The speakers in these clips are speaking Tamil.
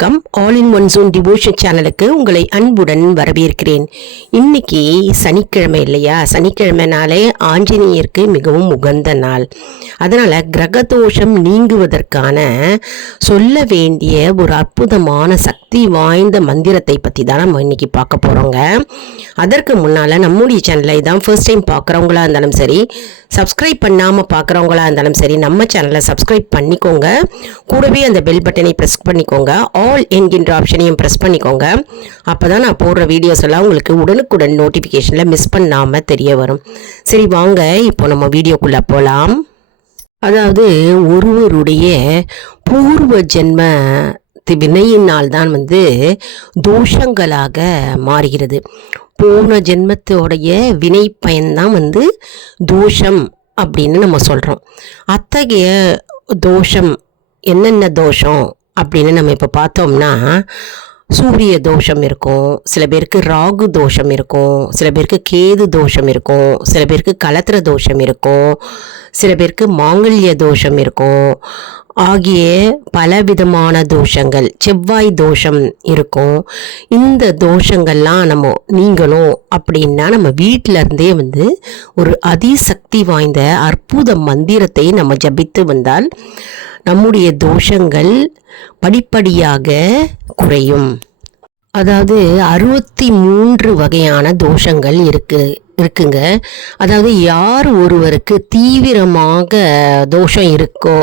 வணக்கம். All in one zone devotion சேனலுக்கு உங்களை அன்புடன் வரவேற்கிறேன். இன்னைக்கு சனிக்கிழமை இல்லையா? சனிக்கிழமைனாலே ஆஞ்சநேயருக்கு மிகவும் உகந்த நாள். அதனால் கிரகதோஷம் நீங்குவதற்கான சொல்ல வேண்டிய ஒரு அற்புதமான சக்தி வாய்ந்த மந்திரத்தை பற்றி தான் நம்ம இன்னைக்கு பார்க்க போகிறோங்க அதற்கு முன்னால் நம்முடைய சேனலை இதான் ஃபர்ஸ்ட் டைம் பார்க்குறவங்களா இருந்தாலும் சரி சப்ஸ்கிரைப் பண்ணாமல் பார்க்குறவங்களா இருந்தாலும் சரி நம்ம சேனலை சப்ஸ்கிரைப் பண்ணிக்கோங்க. கூடவே அந்த பெல் பட்டனை ப்ரெஸ் பண்ணிக்கோங்க. ஆல் என்கின்ற ஆப்ஷனையும் ப்ரெஸ் பண்ணிக்கோங்க. அப்போ தான் நான் போடுற வீடியோஸ் எல்லாம் உங்களுக்கு உடனுக்குடன் நோட்டிஃபிகேஷனில் மிஸ் பண்ணாமல் தெரிய வரும். சரி வாங்க இப்போ நம்ம வீடியோக்குள்ளே போகலாம் அதாவது ஒருவருடைய பூர்வ ஜென்ம வினையினால் தான் வந்து தோஷங்களாக மாறுகிறது. போன ஜென்மத்தோடைய வினை பயன்தான் வந்து தோஷம் அப்படின்னு நம்ம சொல்கிறோம் அத்தகைய தோஷம் என்னென்ன தோஷம் அப்படின்னு நம்ம இப்போ பார்த்தோம்னா சூரிய தோஷம் இருக்கும் சில பேருக்கு ராகு தோஷம் இருக்கும் சில பேருக்கு கேது தோஷம் இருக்கும் சில பேருக்கு கலத்திர தோஷம் இருக்கும் சில பேருக்கு மாங்கல்ய தோஷம் இருக்கும். ஆகிய பலவிதமான தோஷங்கள் செவ்வாய் தோஷம் இருக்கும். இந்த தோஷங்கள்லாம் நம்ம நீங்கணும் அப்படின்னா நம்ம வீட்டிலருந்தே வந்து ஒரு அதிசக்தி வாய்ந்த அற்புத மந்திரத்தை நம்ம ஜபித்து வந்தால் நம்முடைய தோஷங்கள் படிப்படியாக குறையும். அதாவது அறுபத்தி மூன்று வகையான தோஷங்கள் இருக்குது இருக்குங்க. அதாவது யார் ஒருவருக்கு தீவிரமாக தோஷம் இருக்கோ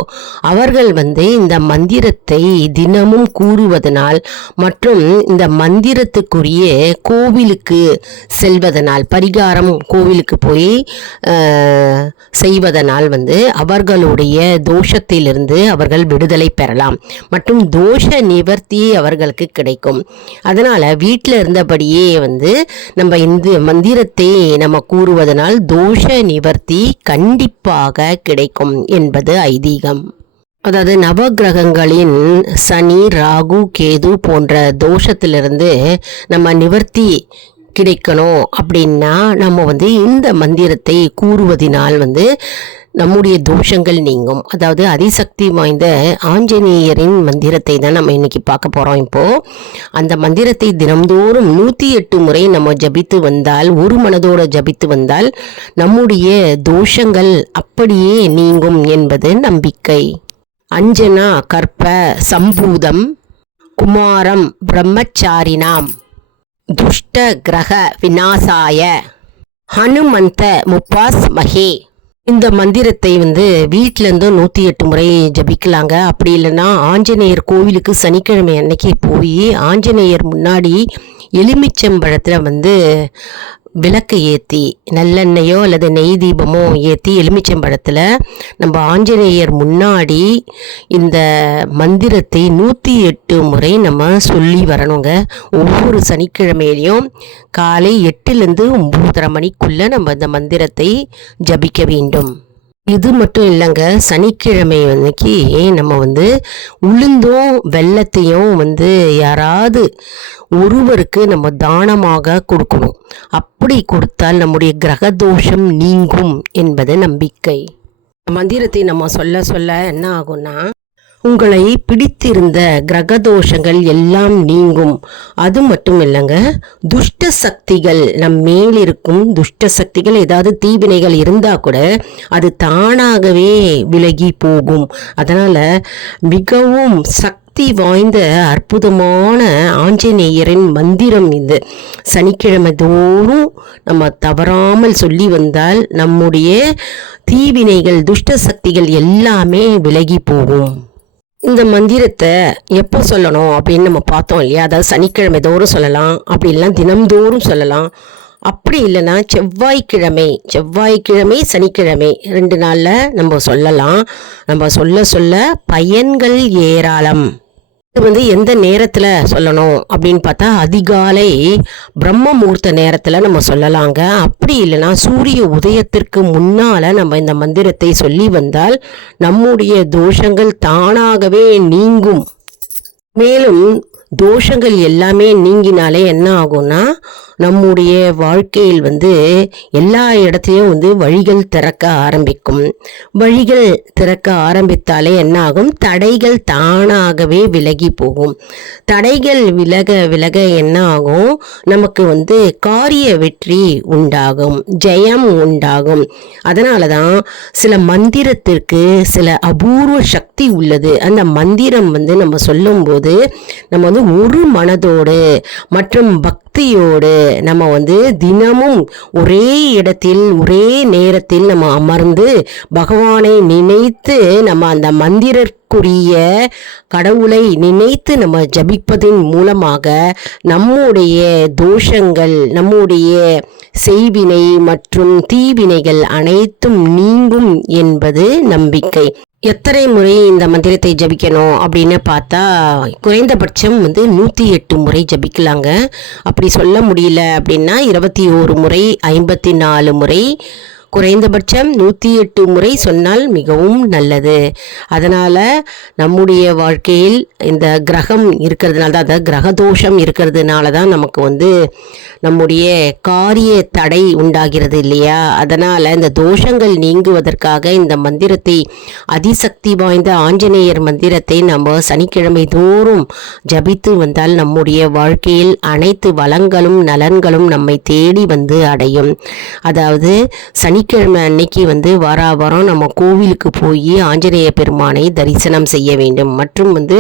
அவர்கள் வந்து இந்த மந்திரத்தை தினமும் கூறுவதனால் மற்றும் இந்த மந்திரத்துக்குரிய கோவிலுக்கு செல்வதனால் பரிகாரம் கோவிலுக்கு போய் செய்வதனால் வந்து அவர்களுடைய தோஷத்திலிருந்து அவர்கள் விடுதலை பெறலாம். மற்றும் தோஷ நிவர்த்தி அவர்களுக்கு கிடைக்கும். அதனால் வீட்டில் இருந்தபடியே வந்து நம்ம இந்த மந்திரத்தை நம்ம கூறுவதனால் தோஷ நிவர்த்தி கண்டிப்பாக கிடைக்கும் என்பது ஐதீகம். அதாவது நவக்கிரகங்களின் சனி ராகு கேது போன்ற தோஷத்திலிருந்து நம்ம நிவர்த்தி கிடைக்கணும் அப்படின்னா நம்ம வந்து இந்த மந்திரத்தை கூறுவதினால் வந்து நம்முடைய தோஷங்கள் நீங்கும். அதாவது அதிசக்தி வாய்ந்த ஆஞ்சநேயரின் மந்திரத்தை தான் நம்ம இன்னைக்கு பார்க்க போகிறோம் இப்போது அந்த மந்திரத்தை தினம்தோறும் நூற்றி எட்டு முறை நம்ம ஜபித்து வந்தால் ஒரு மனதோடு ஜபித்து வந்தால் நம்முடைய தோஷங்கள் அப்படியே நீங்கும் என்பது நம்பிக்கை. அஞ்சனா கற்ப சம்பூதம் குமாரம் பிரம்மச்சாரினாம் துஷ்ட கிரக விநாசாய ஹனுமந்த முப்பாஸ் மகே. இந்த மந்திரத்தை வந்து வீட்டிலேருந்தும் நூற்றி எட்டு முறை ஜபிக்கலாங்க. அப்படி இல்லைன்னா ஆஞ்சநேயர் கோவிலுக்கு சனிக்கிழமை அன்னைக்கு போய் ஆஞ்சநேயர் முன்னாடி எலுமிச்சம்பழத்தில் வந்து விளக்கு ஏற்றி நல்லெண்ணெயோ அல்லது நெய் தீபமோ ஏற்றி எலுமிச்சம்பழத்தில் நம்ம ஆஞ்சநேயர் முன்னாடி இந்த மந்திரத்தை நூற்றி எட்டு முறை நம்ம சொல்லி வரணுங்க. ஒவ்வொரு சனிக்கிழமையிலையும் காலை எட்டுலேருந்து ஒம்பதரை மணிக்குள்ளே நம்ம இந்த மந்திரத்தை ஜபிக்க வேண்டும். இது மட்டும் இல்லைங்க சனிக்கிழமை அன்னைக்கு நம்ம வந்து உளுந்தும் வெள்ளத்தையும் வந்து யாராவது ஒருவருக்கு நம்ம தானமாக கொடுக்கணும். அப்படி கொடுத்தால் நம்முடைய கிரக தோஷம் நீங்கும் என்பது நம்பிக்கை. மந்திரத்தை நம்ம சொல்ல சொல்ல என்ன ஆகும்னா உங்களை பிடித்திருந்த கிரகதோஷங்கள் எல்லாம் நீங்கும். அது மட்டும் இல்லைங்க துஷ்ட சக்திகள் நம் மேலிருக்கும். துஷ்ட சக்திகள் ஏதாவது தீவினைகள் இருந்தால் கூட அது தானாகவே விலகி போகும். அதனால் மிகவும் சக்தி வாய்ந்த அற்புதமான ஆஞ்சநேயரின் மந்திரம் இது. சனிக்கிழமை தோறும் நம்ம தவறாமல் சொல்லி வந்தால் நம்முடைய தீவினைகள் துஷ்ட சக்திகள் எல்லாமே விலகி போகும். இந்த மந்திரத்தை எப்போ சொல்லணும் அப்படின்னு நம்ம பார்த்தோம் இல்லையா? அதாவது சனிக்கிழமை தோறும் சொல்லலாம் அப்படி இல்லைனா தினம்தோறும் சொல்லலாம். அப்படி இல்லைன்னா செவ்வாய்க்கிழமை செவ்வாய்க்கிழமை சனிக்கிழமை ரெண்டு நாளில் நம்ம சொல்லலாம். நம்ம சொல்ல சொல்ல பயன்கள் ஏராளம். இது வந்து எந்த நேரத்தில் சொல்லணும் அப்படின்னு பார்த்தா அதிகாலை பிரம்ம முகூர்த்த நேரத்தில் நம்ம சொல்லலாங்க. அப்படி இல்லைன்னா சூரிய உதயத்திற்கு முன்னால் நம்ம இந்த மந்திரத்தை சொல்லி வந்தால் நம்முடைய தோஷங்கள் தானாகவே நீங்கும். மேலும் தோஷங்கள் எல்லாமே நீங்கினாலே என்ன ஆகும்னா நம்முடைய வாழ்க்கையில் வந்து எல்லா இடத்துலையும் வந்து வழிகள் திறக்க ஆரம்பிக்கும். வழிகள் திறக்க ஆரம்பித்தாலே என்ன ஆகும் தடைகள் தானாகவே விலகி போகும். தடைகள் விலக விலக என்ன ஆகும் நமக்கு வந்து காரிய வெற்றி உண்டாகும். ஜெயம் உண்டாகும். அதனால தான் சில மந்திரத்திற்கு சில அபூர்வ சக்தி உள்ளது. அந்த மந்திரம் வந்து நம்ம சொல்லும்போது நம்ம வந்து ஒரு மனதோடு மற்றும் பக்தியோடு நம்ம வந்து தினமும் ஒரே இடத்தில் ஒரே நேரத்தில் நம்ம அமர்ந்து பகவானை நினைத்து நம்ம அந்த மந்திரக்குரிய கடவுளை நினைத்து நம்ம ஜபிப்பதின் மூலமாக நம்முடைய தோஷங்கள் நம்முடைய செய்வினை மற்றும் தீவினைகள் அனைத்தும் நீங்கும் என்பது நம்பிக்கை. எத்தனை முறை இந்த மந்திரத்தை ஜபிக்கணும் அப்படின்னு பார்த்தா குறைந்தபட்சம் வந்து நூற்றி எட்டு முறை ஜபிக்கலாங்க. அப்படி சொல்ல முடியல அப்படின்னா இருபத்தி ஓரு முறை ஐம்பத்தி நாலு முறை குறைந்தபட்சம் நூற்றி எட்டு முறை சொன்னால் மிகவும் நல்லது. அதனால் நம்முடைய வாழ்க்கையில் இந்த கிரகம் இருக்கிறதுனால தான் அந்த கிரக தோஷம் இருக்கிறதுனால தான் நமக்கு வந்து நம்முடைய காரிய தடை உண்டாகிறது இல்லையா? அதனால் இந்த தோஷங்கள் நீங்குவதற்காக இந்த மந்திரத்தை அதிசக்தி வாய்ந்த ஆஞ்சநேயர் மந்திரத்தை நம்ம சனிக்கிழமை தோறும் ஜபித்து வந்தால் நம்முடைய வாழ்க்கையில் அனைத்து வளங்களும் நலன்களும் நம்மை தேடி வந்து அடையும். அதாவது சனி சனிக்கிழமை அன்னைக்கு வந்து வாரா வாரம் நம்ம கோவிலுக்கு போய் ஆஞ்சநேய பெருமானை தரிசனம் செய்ய வேண்டும். மற்றும் வந்து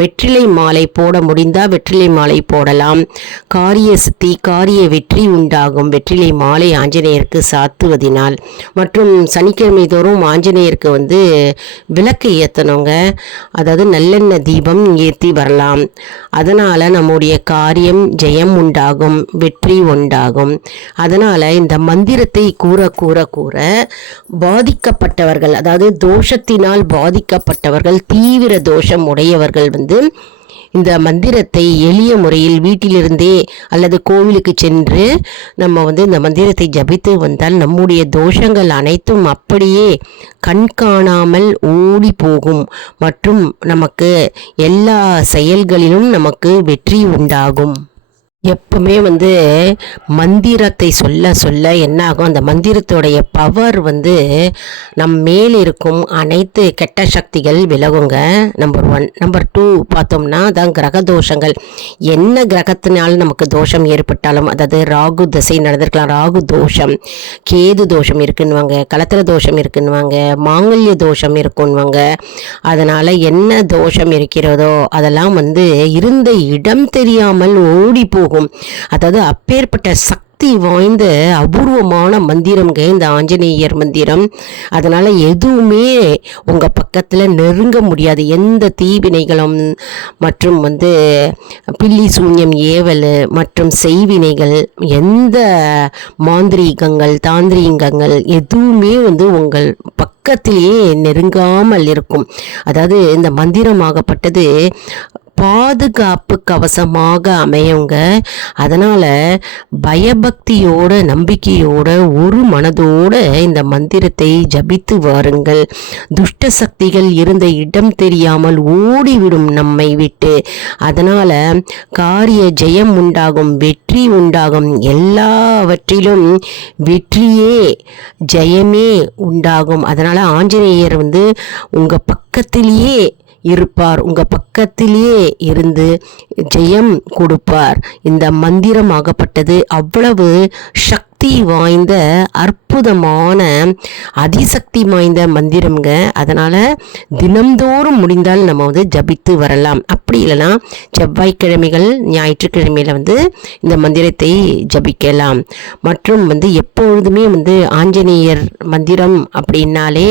வெற்றிலை மாலை போட முடிந்தால் வெற்றிலை மாலை போடலாம். காரிய சித்தி காரிய வெற்றி உண்டாகும். வெற்றிலை மாலை ஆஞ்சநேயருக்கு சாத்துவதினால். மற்றும் சனிக்கிழமை தோறும் ஆஞ்சநேயருக்கு வந்து விளக்கு ஏற்றணுங்க அதாவது நல்லெண்ணெய் தீபம் ஏற்றி வரலாம். அதனால் நம்முடைய காரியம் ஜெயம் உண்டாகும் வெற்றி உண்டாகும். அதனால் இந்த மந்திரத்தை கூற கூற கூற பாதிக்கப்பட்டவர்கள் அதாவது தோஷத்தினால் பாதிக்கப்பட்டவர்கள் தீவிர தோஷம் உடையவர்கள் வந்து இந்த மந்திரத்தை எளிய முறையில் வீட்டிலிருந்தே அல்லது கோவிலுக்கு சென்று நம்ம வந்து இந்த மந்திரத்தை ஜபித்து வந்தால் நம்முடைய தோஷங்கள் அனைத்தும் அப்படியே கண் காணாமல் ஓடி போகும். மற்றும் நமக்கு எல்லா செயல்களிலும் நமக்கு வெற்றி உண்டாகும். எப்பவுமே வந்து மந்திரத்தை சொல்ல சொல்ல என்ன ஆகும் அந்த மந்திரத்தோடைய பவர் வந்து நம் மேல் இருக்கும் அனைத்து கெட்ட சக்திகள் விலகுங்க நம்பர் ஒன் நம்பர் டூ பார்த்தோம்னா அதான் கிரக தோஷங்கள். என்ன கிரகத்தினால் நமக்கு தோஷம் ஏற்பட்டாலும் அதாவது ராகு திசை நடந்திருக்கலாம் ராகு தோஷம் கேது தோஷம் இருக்குன்னுவாங்க கலத்திர தோஷம் இருக்குன்னுவாங்க மாங்கல்ய தோஷம் இருக்குன்னுவாங்க. அதனால் என்ன தோஷம் இருக்கிறதோ அதெல்லாம் வந்து இருந்த இடம் தெரியாமல் ஓடி போகும். அதாவது அப்பேற்பட்ட சக்தி வாய்ந்த அபூர்வமான மந்திரம்ங்க இந்த ஆஞ்சநேயர் மந்திரம். அதனால் எதுவுமே உங்கள் பக்கத்தில் நெருங்க முடியாது. எந்த தீவினைகளும் மற்றும் வந்து பில்லி சூன்யம் ஏவல் மற்றும் செய்வினைகள் எந்த மாந்திரீகங்கள் தாந்திரீகங்கள் எதுவுமே வந்து உங்கள் பக்கத்திலேயே நெருங்காமல் இருக்கும். அதாவது இந்த மந்திரமாகப்பட்டது பாதுகாப்பு கவசமாக அமையுங்க. அதனால் பயபக்தியோட நம்பிக்கையோட ஒரு மனதோட இந்த மந்திரத்தை ஜபித்து வாருங்கள். துஷ்ட சக்திகள் இருந்த இடம் தெரியாமல் ஓடிவிடும் நம்மை விட்டு. அதனால் காரிய ஜெயம் உண்டாகும் வெற்றி உண்டாகும். எல்லாவற்றிலும் வெற்றியே ஜெயமே உண்டாகும். அதனால் ஆஞ்சநேயர் வந்து உங்கள் பக்கத்திலேயே இருப்பார். உங்கள் பக்கத்திலேயே இருந்து ஜெயம் கொடுப்பார். இந்த மந்திரமாகப்பட்டது அவ்வளவு சக்தி வாய்ந்த அற்புதமான அதிசக்தி வாய்ந்த மந்திரம்ங்க. அதனால் தினம்தோறும் முடிந்தால் நம்ம வந்து ஜபித்து வரலாம். அப்படி இல்லைன்னா செவ்வாய்க்கிழமைகள் ஞாயிற்றுக்கிழமையில் வந்து இந்த மந்திரத்தை ஜபிக்கலாம். மற்றும் வந்து எப்பொழுதுமே வந்து ஆஞ்சநேயர் மந்திரம் அப்படின்னாலே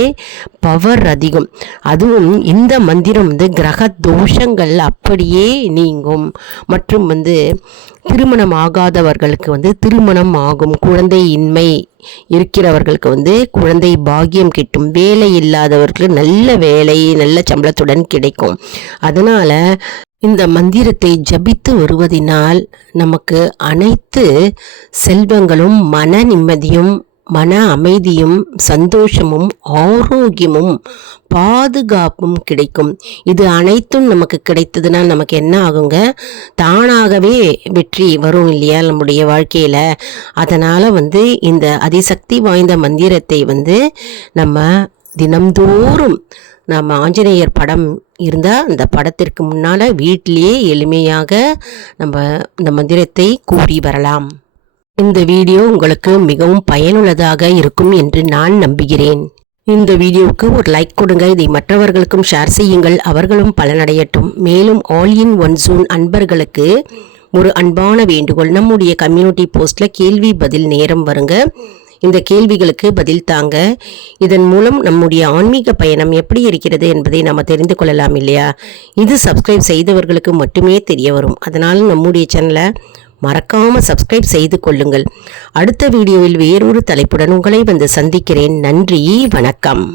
பவர் அதிகம். அதுவும் இந்த மந்திரம் வந்து கிரக தோஷங்கள் அப்படியே நீங்கும். மற்றும் வந்து திருமணம் ஆகாதவர்களுக்கு வந்து திருமணம் ஆகும். குழந்தை இன்மை இருக்கிறவர்களுக்கு வந்து குழந்தை பாக்கியம் கிட்டும் வேலை இல்லாதவர்களுக்கு நல்ல வேலை நல்ல சம்பளத்துடன் கிடைக்கும். அதனால் இந்த மந்திரத்தை ஜபித்து வருவதினால் நமக்கு அனைத்து செல்வங்களும் மன நிம்மதியும் மன அமைதியும் சந்தோஷமும் ஆரோக்கியமும் பாதுகாப்பும் கிடைக்கும். இது அனைத்தும் நமக்கு கிடைத்ததுன்னா நமக்கு என்ன ஆகுங்க? தானாகவே வெற்றி வரும் இல்லையா நம்முடைய வாழ்க்கையில்? அதனால் வந்து இந்த அதிசக்தி வாய்ந்த மந்திரத்தை வந்து நம்ம தினம்தோறும் நம்ம ஆஞ்சநேயர் படம் இருந்தால் அந்த படத்திற்கு முன்னால் வீட்டிலேயே எளிமையாக நம்ம இந்த மந்திரத்தை கூறி வரலாம். இந்த வீடியோ உங்களுக்கு மிகவும் பயனுள்ளதாக இருக்கும் என்று நான் நம்புகிறேன். இந்த வீடியோவுக்கு ஒரு லைக் கொடுங்க. இதை மற்றவர்களுக்கும் ஷேர் செய்யுங்கள். அவர்களும் பலனடையட்டும். மேலும் ஆல் இன் ஒன் ஜூன் அன்பர்களுக்கு ஒரு அன்பான வேண்டுகோள். நம்முடைய கம்யூனிட்டி போஸ்ட்டில் கேள்வி பதில் நேரம் வருங்க. இந்த கேள்விகளுக்கு பதில் தாங்க. இதன் மூலம் நம்முடைய ஆன்மீக பயணம் எப்படி இருக்கிறது என்பதை நம்ம தெரிந்து கொள்ளலாம் இல்லையா? இது சப்ஸ்கிரைப் செய்தவர்களுக்கு மட்டுமே தெரிய வரும். அதனால் நம்முடைய சேனலை மறக்காம சப்ஸ்கிரைப் செய்து கொள்ளுங்கள். அடுத்த வீடியோவில் வேறொரு தலைப்புடன் உங்களை வந்து சந்திக்கிறேன். நன்றி வணக்கம்.